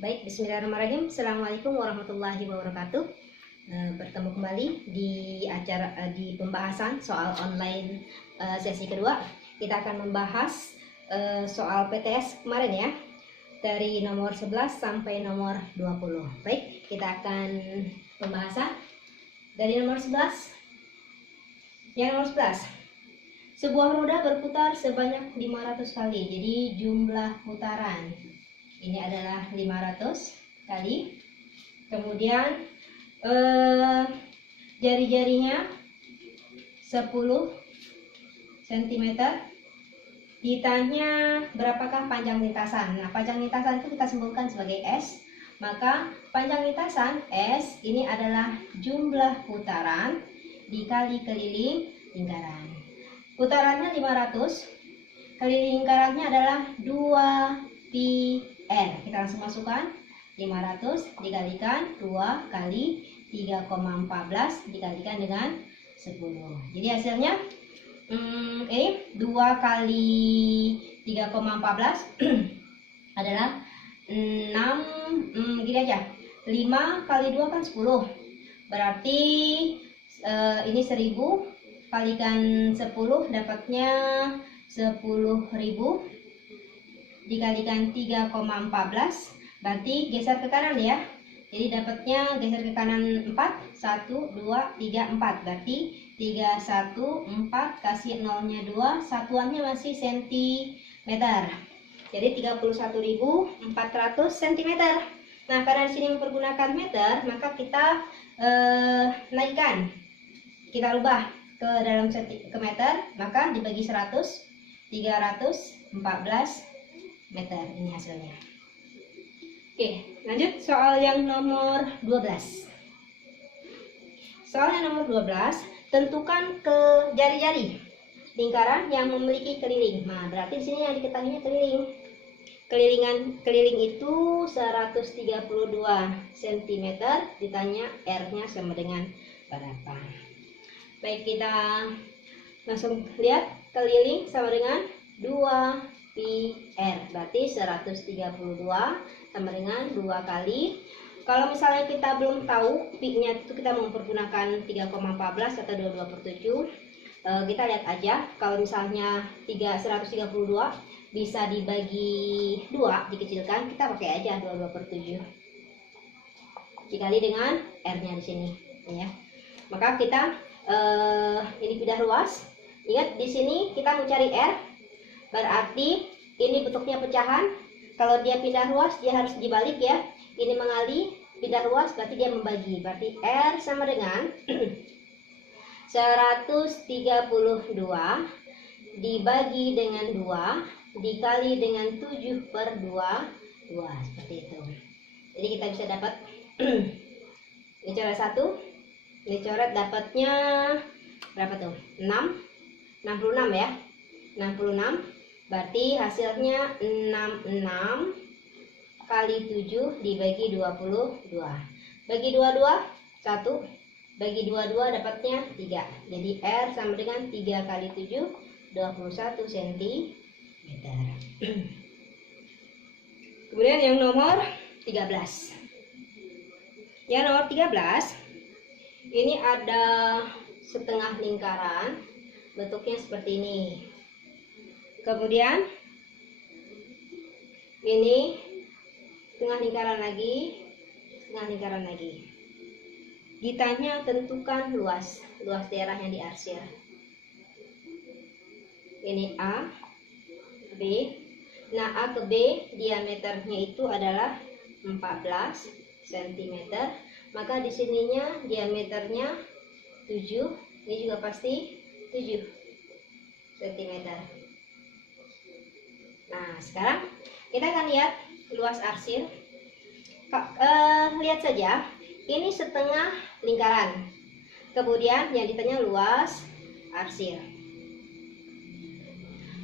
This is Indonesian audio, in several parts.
Baik, bismillahirrahmanirrahim. Assalamualaikum warahmatullahi wabarakatuh. Bertemu kembali di acara di pembahasan soal online sesi kedua. Kita akan membahas soal PTS kemarin ya, dari nomor 11 sampai nomor 20. Baik, kita akan pembahasan dari nomor 11. Yang nomor 11. Sebuah roda berputar sebanyak 500 kali. Jadi jumlah putaran ini adalah 500 kali. Kemudian jari-jarinya 10 cm. Ditanya berapakah panjang lintasan. Nah, panjang lintasan itu kita simpulkan sebagai S. Maka panjang lintasan S ini adalah jumlah putaran dikali keliling lingkaran. Putarannya 500, keliling lingkarannya adalah 2πr. Kita langsung masukkan 500 dikalikan 2 kali 3,14 dikalikan dengan 10. Jadi hasilnya 2 kali 3,14 adalah 6, gini aja, 5 kali 2 kan 10. Berarti ini 1000 kalikan 10 dapatnya 10.000 dikalikan 3,14, berarti geser ke kanan ya. Jadi dapatnya geser ke kanan 4, 1, 2, 3, 4. Berarti 3, 1, 4 kasih nolnya 2, satuannya masih sentimeter. Jadi 31.400 cm. Nah, karena di sini mempergunakan meter, maka kita naikkan, kita rubah ke dalam ke meter, maka dibagi 100, 314 meter. Ini hasilnya. Oke, lanjut soal yang nomor 12. Soal yang nomor 12, tentukan ke jari-jari lingkaran yang memiliki keliling. Nah, berarti di sini yang diketahuinya keliling. Keliling itu 132 cm, ditanya R-nya sama dengan berapa. Baik, kita langsung lihat. Keliling sama dengan 2πr, berarti 132 sama dengan 2 kali. Kalau misalnya kita belum tahu pi-nya itu, kita mempergunakan 3,14 atau 22/7. Kita lihat aja, kalau misalnya 132 bisa dibagi 2, dikecilkan, kita pakai aja 22/7 dikali dengan R-nya di sini ya. Maka kita ini pindah ruas. Ingat, di sini kita mencari R, berarti ini bentuknya pecahan. Kalau dia pindah ruas, dia harus dibalik ya. Ini mengali, pindah ruas, berarti dia membagi. Berarti R sama dengan 132 dibagi dengan 2 dikali dengan 7/2, seperti itu. Jadi kita bisa dapat ini coret 1, ini coret, dapatnya berapa tuh? 66 ya. 66, berarti hasilnya 66 kali 7 dibagi 22. Bagi 22 1, bagi 22 dapatnya 3. Jadi R sama dengan 3 kali 7, 21 cm. Kemudian yang nomor 13. Yang nomor 13 ini ada setengah lingkaran, bentuknya seperti ini. Kemudian ini setengah lingkaran lagi, setengah lingkaran lagi. Ditanya tentukan luas daerah yang diarsir. Ini A, B. Nah, A ke B diameternya itu adalah 14 cm. Maka di sininya diameternya 7, ini juga pasti 7 cm. Nah, sekarang kita akan lihat luas arsir. Lihat saja, ini setengah lingkaran. Kemudian yang ditanya luas arsir.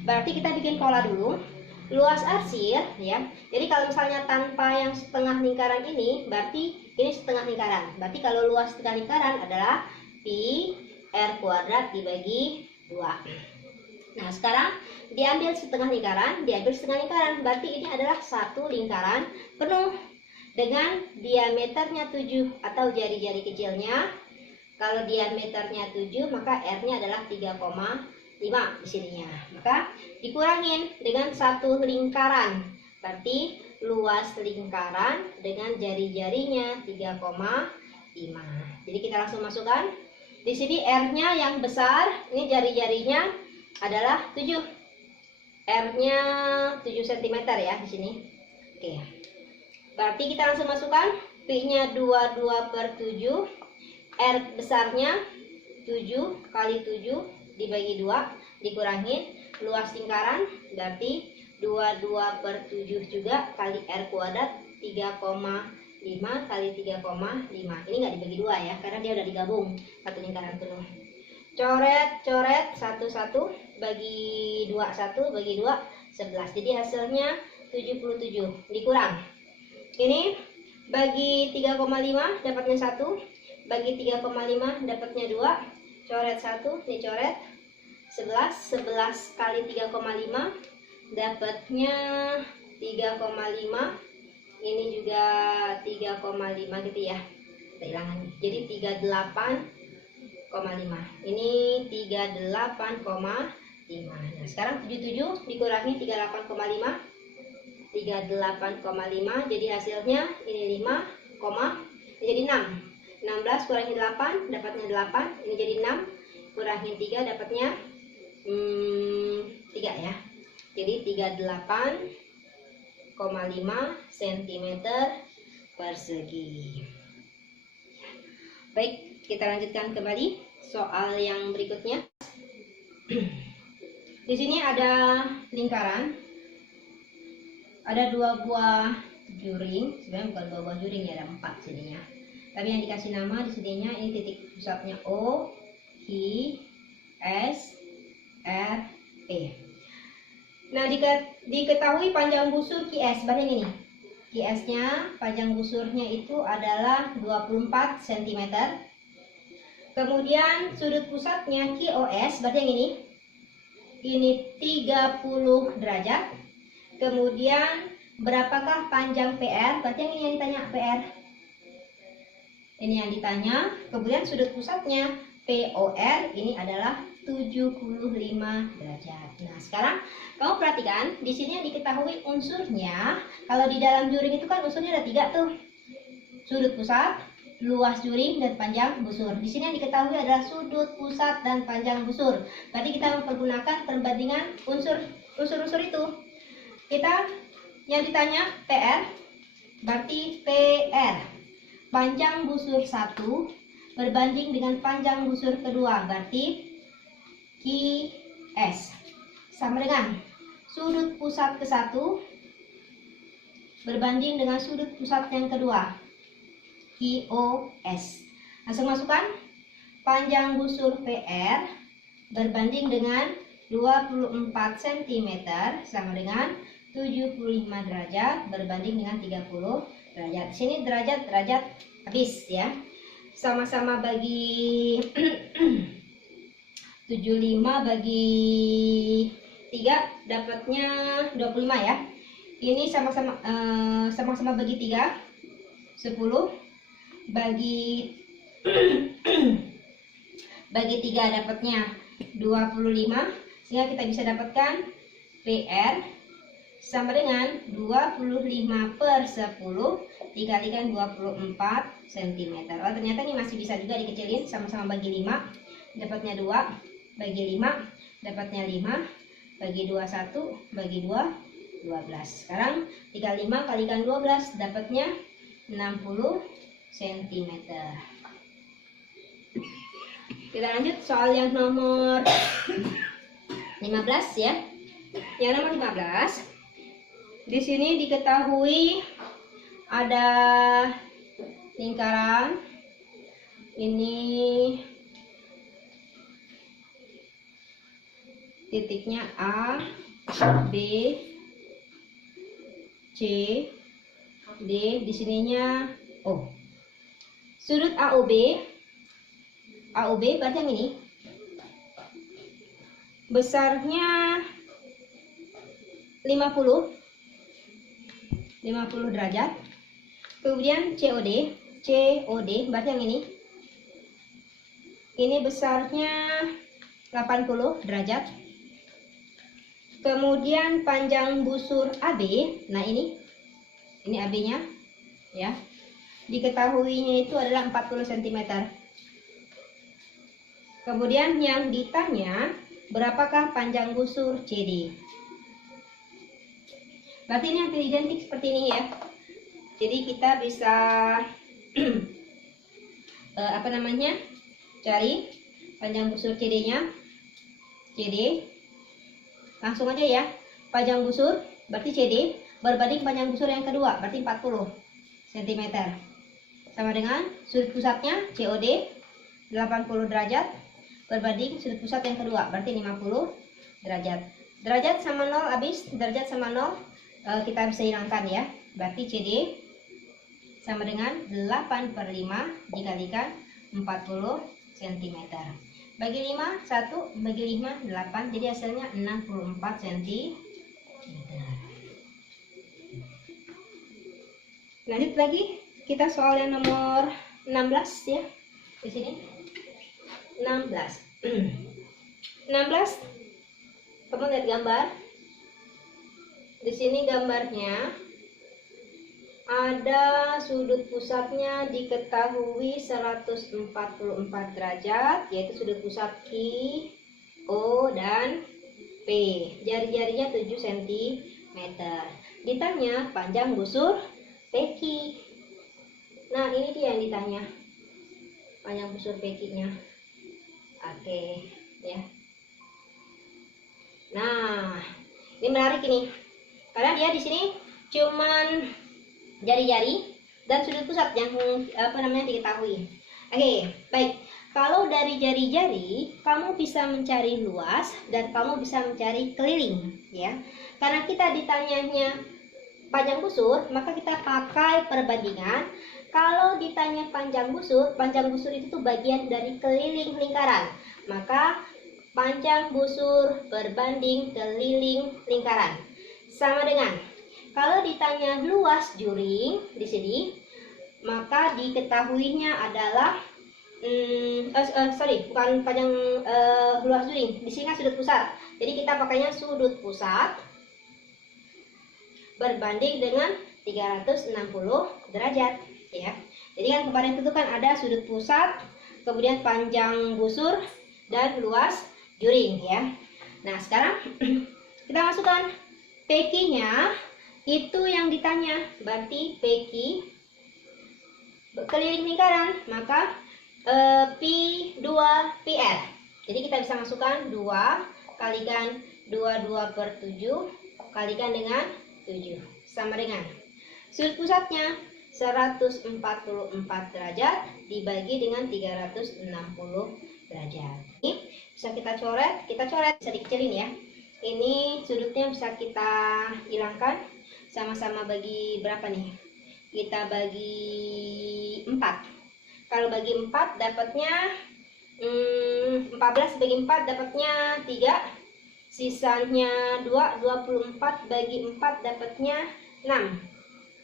Berarti kita bikin pola dulu. Luas arsir ya. Jadi kalau misalnya tanpa yang setengah lingkaran ini, berarti ini setengah lingkaran. Berarti kalau luas setengah lingkaran adalah pi r kuadrat dibagi 2. Nah, sekarang diambil setengah lingkaran, berarti ini adalah satu lingkaran penuh. dengan diameternya 7 atau jari-jari kecilnya. Kalau diameternya 7 maka R-nya adalah 3,5 di sininya. Maka dikurangin dengan satu lingkaran. Berarti luas lingkaran dengan jari-jarinya 3,5. Jadi kita langsung masukkan. Di sini R-nya yang besar, ini jari-jarinya adalah 7. R-nya 7 cm ya di sini. Oke. Berarti kita langsung masukkan. P-nya 22/7. R besarnya 7 kali 7 dibagi 2, dikurangin luas lingkaran, berarti 22/7 juga kali R kuadrat 3,5 kali 3,5. Ini nggak dibagi 2 ya, karena dia udah digabung satu lingkaran penuh. Coret 1 bagi 2 1 bagi 2 11. Jadi hasilnya 77. Dikurang. Ini bagi 3,5 dapatnya 1, bagi 3,5 dapatnya 2. Coret 1, ini coret 11 kali 3,5 dapatnya 3,5. Ini juga 3,5 gitu ya. Kita hilangkan. Jadi 38,5. Ini 38,5. Nah, sekarang 77 dikurangi 38,5. 38,5. Jadi hasilnya ini 5, ini jadi 6. 16 kurangi 8 dapatnya 8. Ini jadi 6. Kurangi 3 dapatnya 3 ya. Jadi 38,5 cm persegi. Baik, kita lanjutkan kembali soal yang berikutnya. Di sini ada lingkaran, ada 2 buah juring. Sebenarnya bukan 2 buah juring ya, ada 4 sininya. Tapi yang dikasih nama di sininya ini titik pusatnya O, Q, S, R, E. Nah, diketahui panjang busur QS. Banding ini. QS-nya, panjang busurnya itu adalah 24 cm. Kemudian sudut pusatnya QOS, berarti yang ini 30 derajat. Kemudian berapakah panjang PR? Berarti yang ini yang ditanya, PR. Ini yang ditanya. Kemudian sudut pusatnya POR ini adalah 75 derajat. Nah, sekarang kamu perhatikan di sini yang diketahui unsurnya. Kalau di dalam juring itu kan unsurnya ada 3 tuh. Sudut pusat, luas juring, dan panjang busur. Di sini yang diketahui adalah sudut pusat dan panjang busur. Berarti kita mempergunakan perbandingan unsur-unsur itu. Kita yang ditanya PR, berarti PR panjang busur 1 berbanding dengan panjang busur kedua, berarti QS sama dengan sudut pusat ke-1 berbanding dengan sudut pusat yang kedua, QOS. Langsung masukkan. Panjang busur PR berbanding dengan 24 cm sama dengan 75 derajat berbanding dengan 30 derajat. Sini derajat habis ya. Sama-sama bagi 75 bagi 3 dapatnya 25 ya. Ini sama-sama bagi 3 10 bagi bagi 3 dapatnya 25, sehingga kita bisa dapatkan PR sama dengan 25/10 dikalikan 24 cm. Oh, ternyata ini masih bisa juga dikecilin. Sama-sama bagi 5 dapatnya 2, bagi 5 dapatnya 5, bagi 2 1, bagi 2 12. Sekarang 35 kalikan 12 dapatnya 60 cm. Kita lanjut soal yang nomor 15 ya. Yang nomor 15. Di sini diketahui ada lingkaran. Ini titiknya A, B, C, D, di sininya O. Sudut AOB berarti yang ini besarnya 50 derajat. Kemudian COD berarti yang ini besarnya 80 derajat. Kemudian panjang busur AB, nah ini AB-nya ya. Diketahuinya itu adalah 40 cm. Kemudian yang ditanya, berapakah panjang busur CD? Berarti ini hampir identik seperti ini ya. Jadi kita bisa cari panjang busur CD-nya. CD langsung aja ya. Panjang busur berarti CD berbanding panjang busur yang kedua berarti 40 cm. Sama dengan sudut pusatnya COD 80 derajat berbanding sudut pusat yang kedua berarti 50 derajat. Derajat sama 0 habis, derajat sama 0 kita bisa hilangkan ya. Berarti CD sama dengan 8/5 dikalikan 40 cm. Bagi 5, 1, bagi 5, 8. Jadi hasilnya 64 cm. Lanjut lagi, kita soal yang nomor 16 ya. Di sini 16. 16. Kamu lihat gambar. Di sini gambarnya ada sudut pusatnya diketahui 144 derajat, yaitu sudut pusat Q, O, dan P. Jari-jarinya 7 cm. Ditanya panjang busur PQ. Nah, ini dia yang ditanya. Panjang busur PQ-nya. Oke, ya. Nah, ini menarik ini. Karena dia di sini cuman jari-jari dan sudut pusat yang diketahui. Oke, baik. Kalau dari jari-jari, kamu bisa mencari luas dan kamu bisa mencari keliling, ya. Karena kita ditanyanya panjang busur, maka kita pakai perbandingan. Kalau ditanya panjang busur itu tuh bagian dari keliling lingkaran. Maka panjang busur berbanding keliling lingkaran. Sama dengan kalau ditanya luas juring di sini, maka diketahuinya adalah bukan panjang luas juring. Di sini kan sudut pusat. Jadi kita pakainya sudut pusat berbanding dengan 360 derajat ya. Jadi kan kemarin itu kan ada sudut pusat, kemudian panjang busur dan luas juring ya. Nah, sekarang kita masukkan PQ-nya. Itu yang ditanya, berarti PQ keliling lingkaran, maka P2PR. Jadi kita bisa masukkan 2 kalikan 22/7 kalikan dengan 7 sama dengan sudut pusatnya 144 derajat dibagi dengan 360 derajat. Ini bisa kita coret, bisa dikecilin ya. Ini sudutnya bisa kita hilangkan. Sama-sama bagi berapa nih? Kita bagi 4. Kalau bagi 4 dapatnya 14 bagi 4 dapatnya 3. Sisanya 2, 24 bagi 4 dapatnya 6.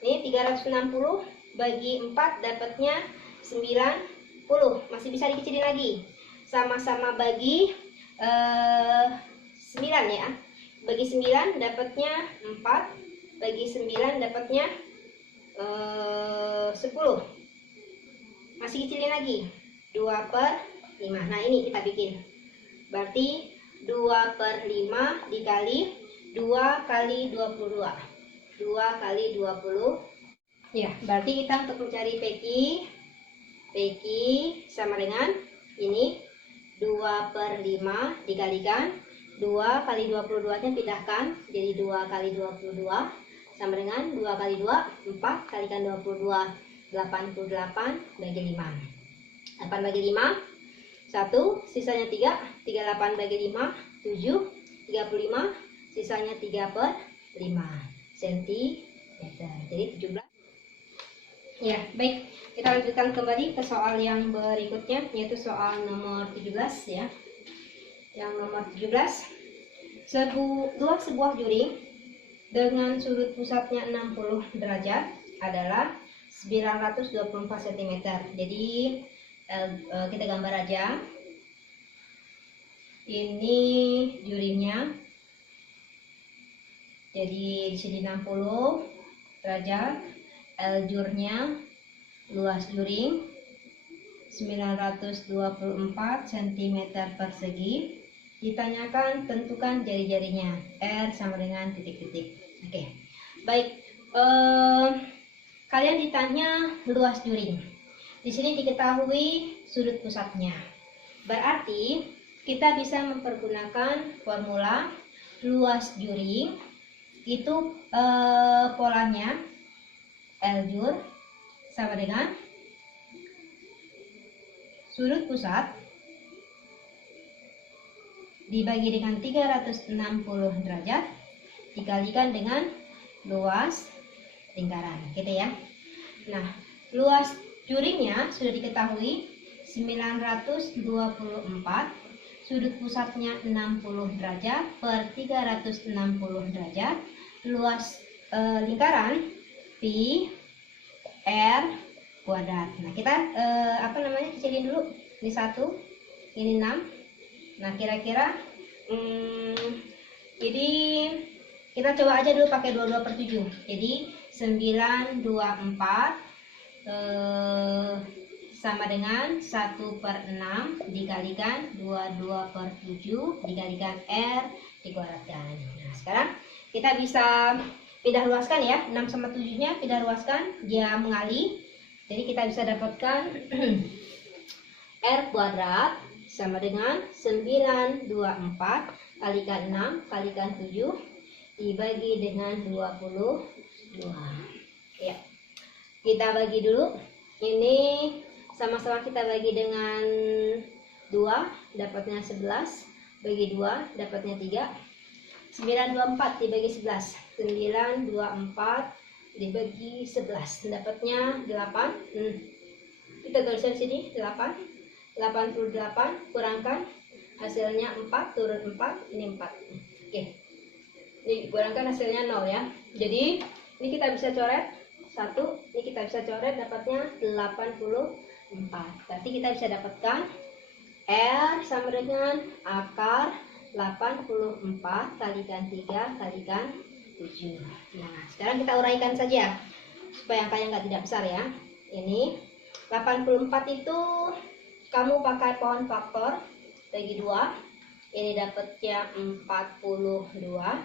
Ini 360 bagi 4 dapatnya 90. Masih bisa dikecilin lagi. Sama-sama bagi 9 ya. Bagi 9 dapatnya 4. Bagi 9 dapatnya 10. Masih kecilin lagi 2/5. Nah, ini kita bikin. Berarti 2/5 dikali 2 kali 22. 2 kali 20. Ya, berarti kita untuk mencari PQ sama dengan ini 2/5 dikalikan 2 kali 22 nya pindahkan jadi 2 kali 22 sama dengan 2 kali 2 4 kalikan 22 88 bagi 5. 8 bagi 5 1, sisanya 3. 38 bagi 5 7. 35, sisanya 3/5 cm. Jadi 17. Ya, baik. Kita lanjutkan kembali ke soal yang berikutnya, yaitu soal nomor 17 ya. Yang nomor 17, sebuah juring dengan sudut pusatnya 60 derajat adalah 924 cm. Jadi kita gambar aja. Ini jurinya. Jadi di sini 60 derajat. L-jurnya, luas juring 924 cm persegi. Ditanyakan tentukan jari-jarinya. R sama dengan titik-titik. Oke. Baik. Kalian ditanya luas juring. Di sini diketahui sudut pusatnya. Berarti kita bisa mempergunakan formula luas juring itu polanya L jur sama dengan sudut pusat dibagi dengan 360 derajat dikalikan dengan luas lingkaran, gitu ya. Nah, luas juringnya sudah diketahui 924, sudut pusatnya 60 derajat per 360 derajat, luas lingkaran pi r kuadrat. Nah, kita kecilin dulu. Ini 1, ini 6. Nah, kira-kira jadi kita coba aja dulu pakai 22/7. Jadi 924 sama dengan 1/6 dikalikan 22/7 dikalikan R dikuadratkan. Nah, sekarang kita bisa pindah luaskan ya. 6 sama 7-nya pindah luaskan, dia mengalih. Jadi kita bisa dapatkan R kuadrat sama dengan 924 kalikan 6 kalikan 7 dibagi dengan 22. Ya. Kita bagi dulu. Ini sama-sama kita bagi dengan 2, dapatnya 11. Bagi 2, dapatnya 3. 924 dibagi 11. 924 dibagi 11. Dapatnya 8. Kita tuliskan sini 8. 88 kurangkan hasilnya 4, turun 4, ini 4. Oke. Ini kurangkan hasilnya 0 ya. Jadi ini kita bisa coret 1, ini kita bisa coret dapatnya 84. Berarti kita bisa dapatkan R sama dengan akar 84 kalikan 3 kalikan 7. Nah, sekarang kita uraikan saja supaya angkanya tidak besar ya. Ini 84 itu kamu pakai pound faktor bagi 2. Ini dapatnya 42.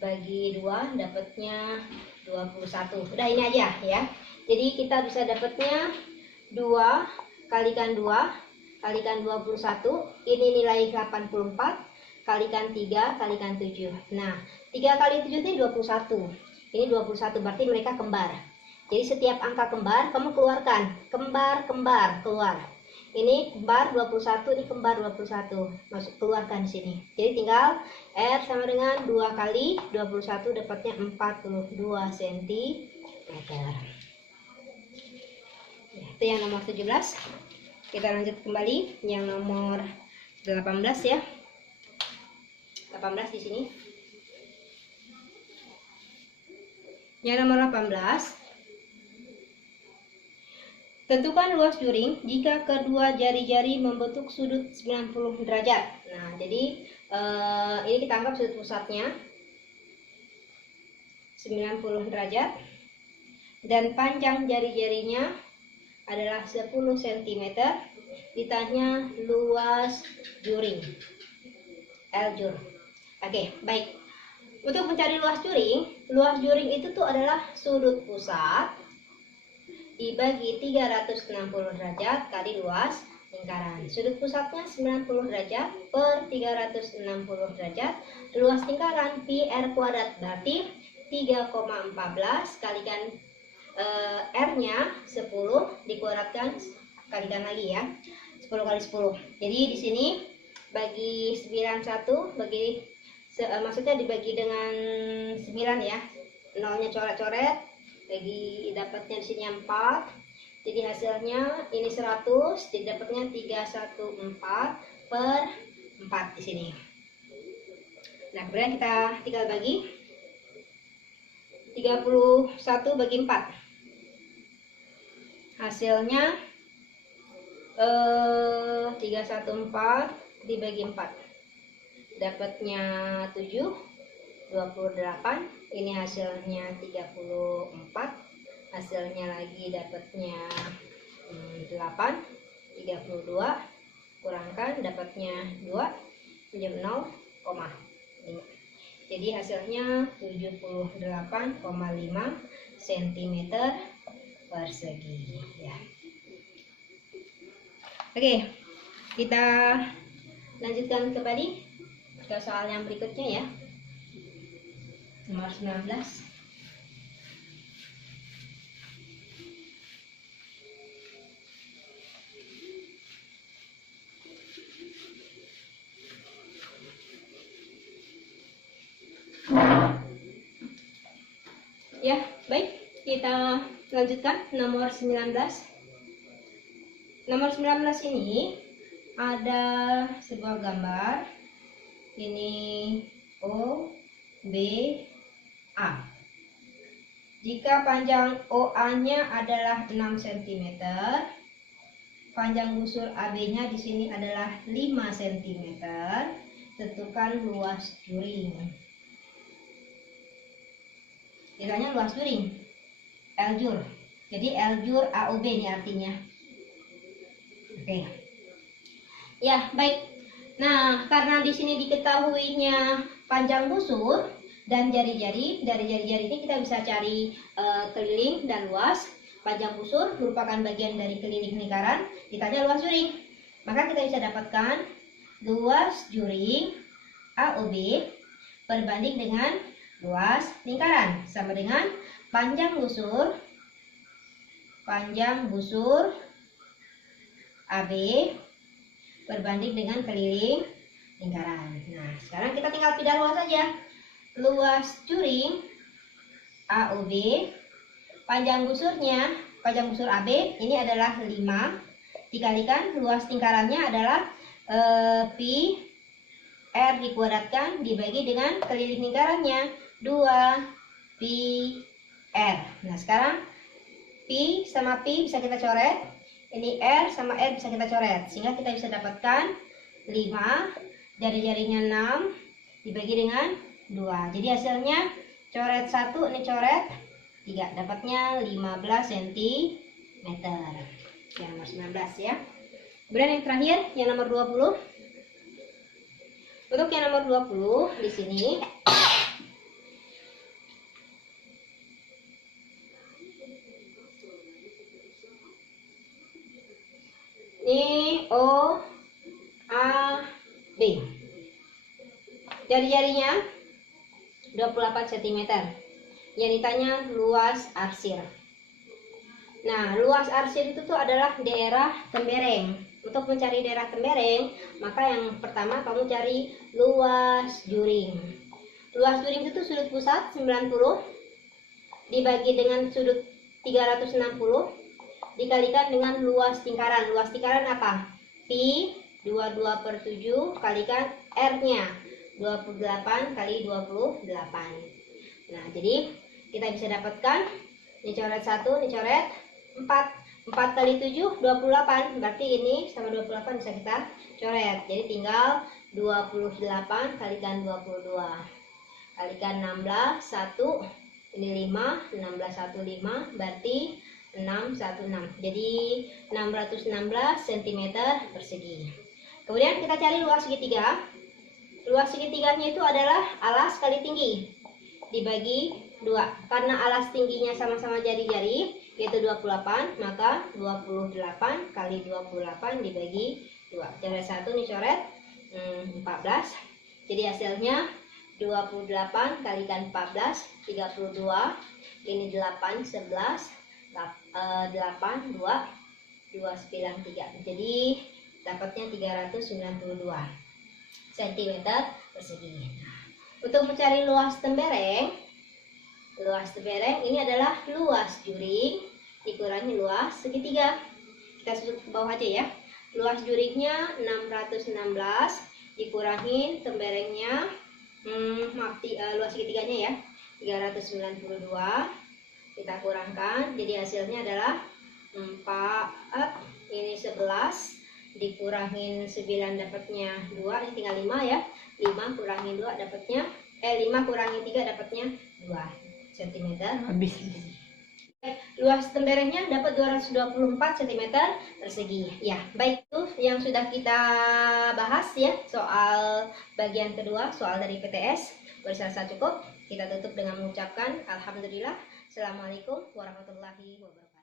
Bagi 2 dapatnya 21. Udah ini aja ya. Jadi kita bisa dapatnya 2 kalikan 2 kalikan 21. Ini nilai 84 kalikan 3 kalikan 7. Nah, 3 kali 7 ini 21. Ini 21 berarti mereka kembar. Jadi setiap angka kembar kamu keluarkan. Kembar keluar. Ini kembar 21, ini kembar 21. Masuk keluarkan di sini. Jadi tinggal R sama dengan 2 kali 21 dapatnya 42 cm. Ya, itu yang nomor 17. Kita lanjut kembali yang nomor 18 ya. 18 di sini. Yang nomor 18. Tentukan luas juring jika kedua jari-jari membentuk sudut 90 derajat. Nah, jadi ini kita anggap sudut pusatnya 90 derajat dan panjang jari-jarinya adalah 10 cm. Ditanya luas juring L jur. Oke, baik. Untuk mencari luas juring itu tuh adalah sudut pusat dibagi 360 derajat kali luas lingkaran. Sudut pusatnya 90 derajat per 360 derajat. Luas lingkaran pi r kuadrat berarti 3,14 kalikan R-nya 10 dikuadratkan kalikan lagi ya. 10 kali 10. Jadi di sini bagi 91 maksudnya dibagi dengan 9 ya. Nolnya coret-coret. Bagi dapatnya di sini 4. Jadi hasilnya ini 100, jadi dapatnya 314 per 4 di sini. Nah, kemudian kita tinggal bagi 31 bagi 4. hasilnya 314 dibagi 4 dapatnya 7, 28. Ini hasilnya 34, hasilnya lagi dapatnya 8, 32, kurangkan dapatnya 2, pinjam 0,5. Jadi hasilnya 78,5 cm persegi ya. Oke, kita lanjutkan kembali ke soal yang berikutnya ya. Nomor 19. Ya, baik. Kita lanjutkan nomor 19. Nomor 19 ini ada sebuah gambar. Ini O, B, A. Jika panjang OA-nya adalah 6 cm, panjang busur AB-nya di sini adalah 5 cm, tentukan luas juring. Ditanya luas juring, L-jur. Jadi L-jur AOB ini artinya. Oke. Ya, baik. Nah, karena di sini diketahuinya panjang busur dan jari-jari, dari jari-jari ini kita bisa cari keliling dan luas. Panjang busur merupakan bagian dari keliling lingkaran, ditanya luas juring. Maka kita bisa dapatkan luas juring AOB berbanding dengan luas lingkaran sama dengan panjang busur AB berbanding dengan keliling lingkaran. Nah, sekarang kita tinggal pindah luas saja. Luas juring AOB, panjang busur AB ini adalah 5, dikalikan luas lingkarannya adalah pi R dikuadratkan dibagi dengan keliling lingkarannya 2 pi R. Nah, sekarang pi sama pi bisa kita coret. Ini R sama R bisa kita coret, sehingga kita bisa dapatkan 5, jari-jarinya 6 dibagi dengan 2. Jadi hasilnya coret 1, ini coret 3, dapatnya 15 cm. Yang nomor 19 ya. Kemudian yang terakhir, yang nomor 20. Untuk yang nomor 20 di sini ini O A B. Jari-jarinya 28 cm. Yang ditanya luas arsir. Nah, luas arsir itu tuh adalah daerah tembereng. Untuk mencari daerah tembereng, maka yang pertama kamu cari luas juring. Luas juring itu sudut pusat 90 dibagi dengan sudut 360 dikalikan dengan luas lingkaran. Luas lingkaran apa? Pi 22/7 kalikan R-nya 28 kali 28. Nah, jadi kita bisa dapatkan ini coret 1, ini coret 4. 4 kali 7 28. Berarti ini sama 28 bisa kita coret. Jadi tinggal 28 kalikan 22. Kalikan 16 1, ini 5, 16 1 5, berarti 616. Jadi 616 cm persegi. Kemudian kita cari luas segitiga. Luas segitiganya itu adalah alas kali tinggi dibagi 2. Karena alas tingginya sama-sama jari-jari yaitu 28, maka 28 kali 28 dibagi 2. Coret 1 nih coret 14. Jadi hasilnya 28 kalikan 14 32. Ini 8 11 8 2 2 9 3. Jadi dapatnya 392 cm persegi. Untuk mencari luas tembereng ini adalah luas juring dikurangi luas segitiga. Kita sudut ke bawah aja ya. Luas juringnya 616 dikurangi temberengnya luas segitiganya ya 392. Kita kurangkan, jadi hasilnya adalah 4, ini 11, dikurangin 9 dapatnya 2, ini tinggal 5 ya. 5 kurangin 2 dapatnya 5 kurangin 3 dapatnya 2 cm. Habis. Luas temberengnya dapat 224 cm persegi. Ya, baik, itu yang sudah kita bahas ya, soal bagian kedua, soal dari PTS. Berserasa cukup. Kita tutup dengan mengucapkan alhamdulillah. Assalamualaikum warahmatullahi wabarakatuh.